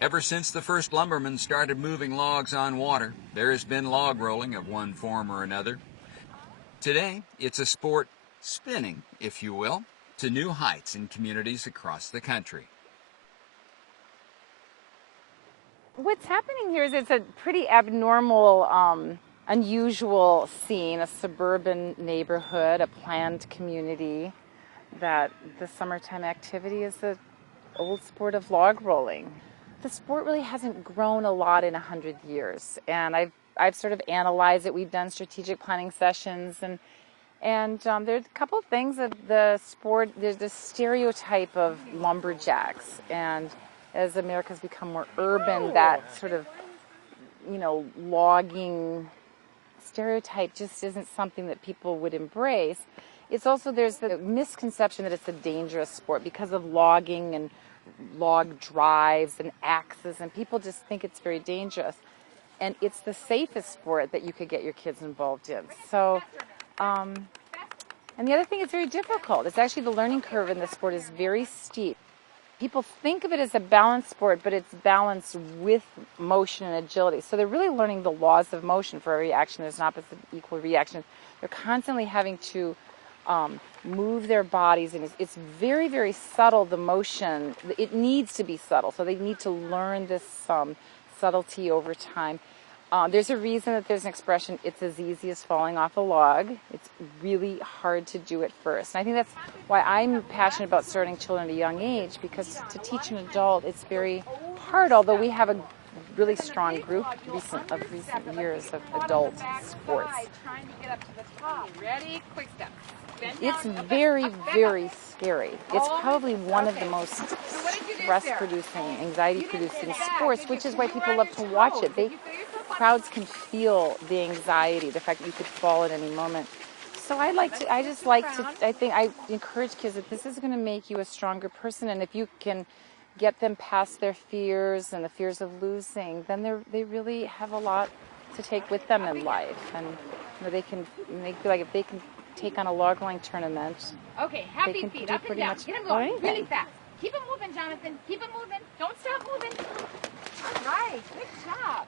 Ever since the first lumbermen started moving logs on water, there has been log rolling of one form or another. Today, it's a sport spinning, if you will, to new heights in communities across the country. What's happening here is it's a pretty abnormal, unusual scene, a suburban neighborhood, a planned community, that the summertime activity is the old sport of log rolling. The sport really hasn't grown a lot in 100 years, and I've sort of analyzed it. We've done strategic planning sessions, and there's a couple of things of the sport. There's this stereotype of lumberjacks, and as America's become more urban, that sort of, logging stereotype just isn't something that people would embrace. It's also, there's the misconception that it's a dangerous sport because of logging and log drives and axes, and people just think it's very dangerous. And it's the safest sport that you could get your kids involved in. So, and the other thing is very difficult. It's actually, the learning curve in this sport is very steep. People think of it as a balance sport, but it's balance with motion and agility. So they're really learning the laws of motion. For every action, there's an opposite equal reaction. They're constantly having to move their bodies, and it's very, very subtle, the motion. It needs to be subtle, so they need to learn this subtlety over time. There's a reason that there's an expression, it's as easy as falling off a log. It's really hard to do at first. And I think that's why I'm passionate about starting children at a young age, because to teach an adult, it's very hard, although we have a really strong group of recent years of adult sports. Ready? Quick step. It's very, very scary. It's probably one of the most stress-producing, anxiety-producing sports, which is why people love to watch it. Crowds can feel the anxiety, the fact that you could fall at any moment. So I think I encourage kids that this is going to make you a stronger person, and if you can get them past their fears and the fears of losing, then they really have a lot to take with them in life, and they feel like if they can take on a log rolling tournament, okay, happy they can feet do up and pretty down. much Get them going anything. really fast. Keep them moving, Jonathan. Keep them moving. Don't stop moving. All right, good job.